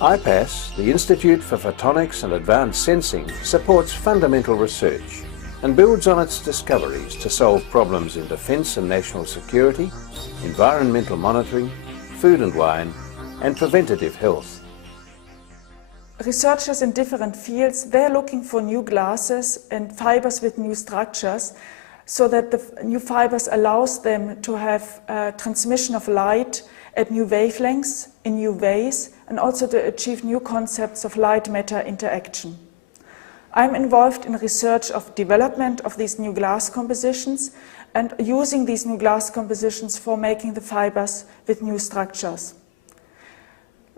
IPAS, the Institute for Photonics and Advanced Sensing, supports fundamental research and builds on its discoveries to solve problems in defence and national security, environmental monitoring, food and wine, and preventative health. Researchers in different fields, they're looking for new glasses and fibers with new structures so that the new fibers allows them to have transmission of light at new wavelengths in new ways and also to achieve new concepts of light-matter interaction. I'm involved in research of development of these new glass compositions and using these new glass compositions for making the fibers with new structures.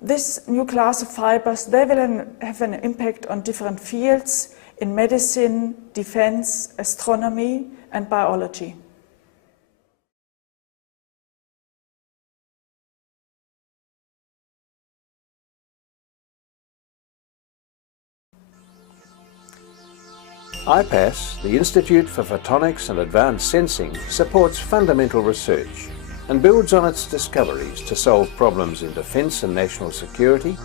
This new class of fibers, they will have an impact on different fields in medicine, defense, astronomy, and biology. IPAS, the Institute for Photonics and Advanced Sensing, supports fundamental research and builds on its discoveries to solve problems in defence and national security,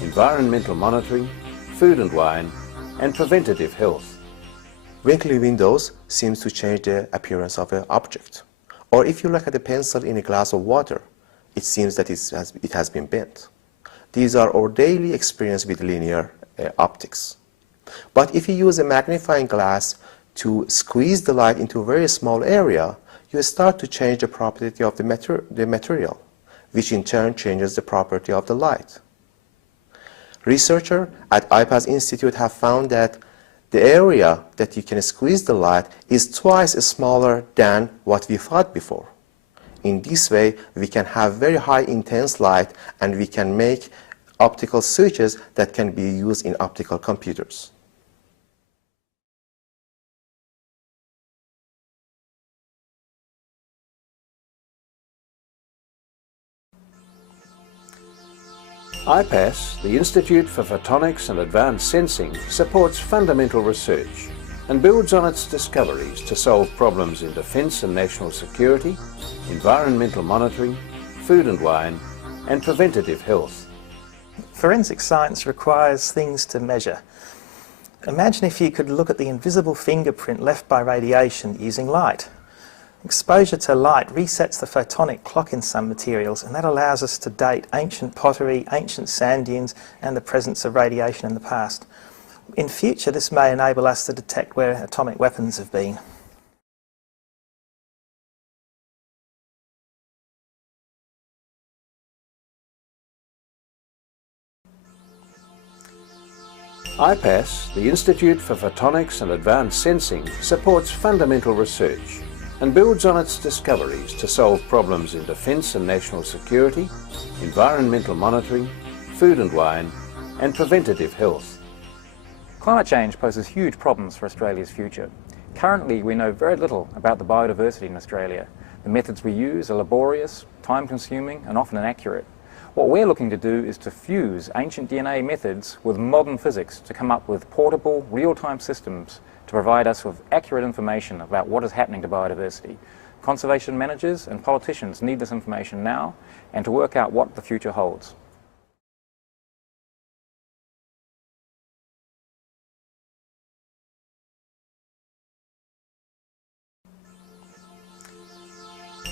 environmental monitoring, food and wine, and preventative health. Wrinkly windows seems to change the appearance of an object. Or if you look at a pencil in a glass of water, it seems that it has been bent. These are our daily experience with linear optics. But if you use a magnifying glass to squeeze the light into a very small area, you start to change the property of the material, which in turn changes the property of the light. Researchers at IPAS Institute have found that the area that you can squeeze the light is twice smaller than what we thought before. In this way, we can have very high intense light and we can make optical switches that can be used in optical computers. IPAS, the Institute for Photonics and Advanced Sensing, supports fundamental research and builds on its discoveries to solve problems in defence and national security, environmental monitoring, food and wine, and preventative health. Forensic science requires things to measure. Imagine if you could look at the invisible fingerprint left by radiation using light. Exposure to light resets the photonic clock in some materials, and that allows us to date ancient pottery, ancient sand dunes, and the presence of radiation in the past. In future, this may enable us to detect where atomic weapons have been. IPAS, the Institute for Photonics and Advanced Sensing, supports fundamental research and builds on its discoveries to solve problems in defence and national security, environmental monitoring, food and wine, and preventative health. Climate change poses huge problems for Australia's future. Currently, we know very little about the biodiversity in Australia. The methods we use are laborious, time-consuming, and often inaccurate. What we're looking to do is to fuse ancient DNA methods with modern physics to come up with portable, real-time systems to provide us with accurate information about what is happening to biodiversity. Conservation managers and politicians need this information now and to work out what the future holds.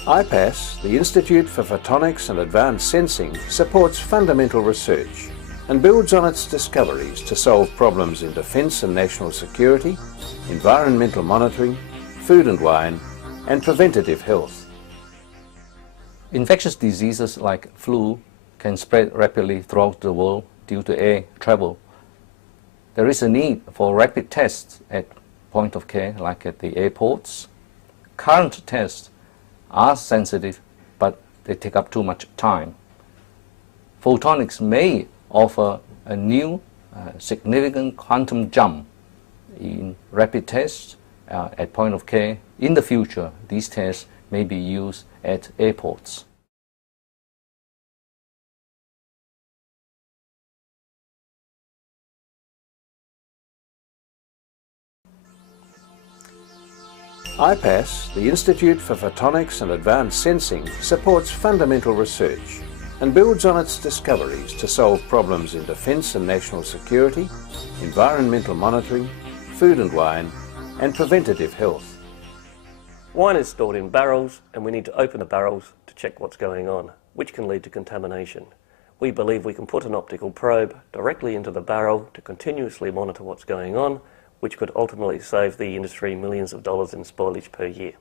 IPAS, the Institute for Photonics and Advanced Sensing, supports fundamental research and builds on its discoveries to solve problems in defence and national security, environmental monitoring, food and wine, and preventative health. Infectious diseases like flu can spread rapidly throughout the world due to air travel. There is a need for rapid tests at point of care, like at the airports. Current tests are sensitive, but they take up too much time. Photonics may offer a new significant quantum jump in rapid tests at point of care. In the future, these tests may be used at airports. IPAS, the Institute for Photonics and Advanced Sensing, supports fundamental research and builds on its discoveries to solve problems in defence and national security, environmental monitoring, food and wine, and preventative health. Wine is stored in barrels, and we need to open the barrels to check what's going on, which can lead to contamination. We believe we can put an optical probe directly into the barrel to continuously monitor what's going on, which could ultimately save the industry millions of dollars in spoilage per year.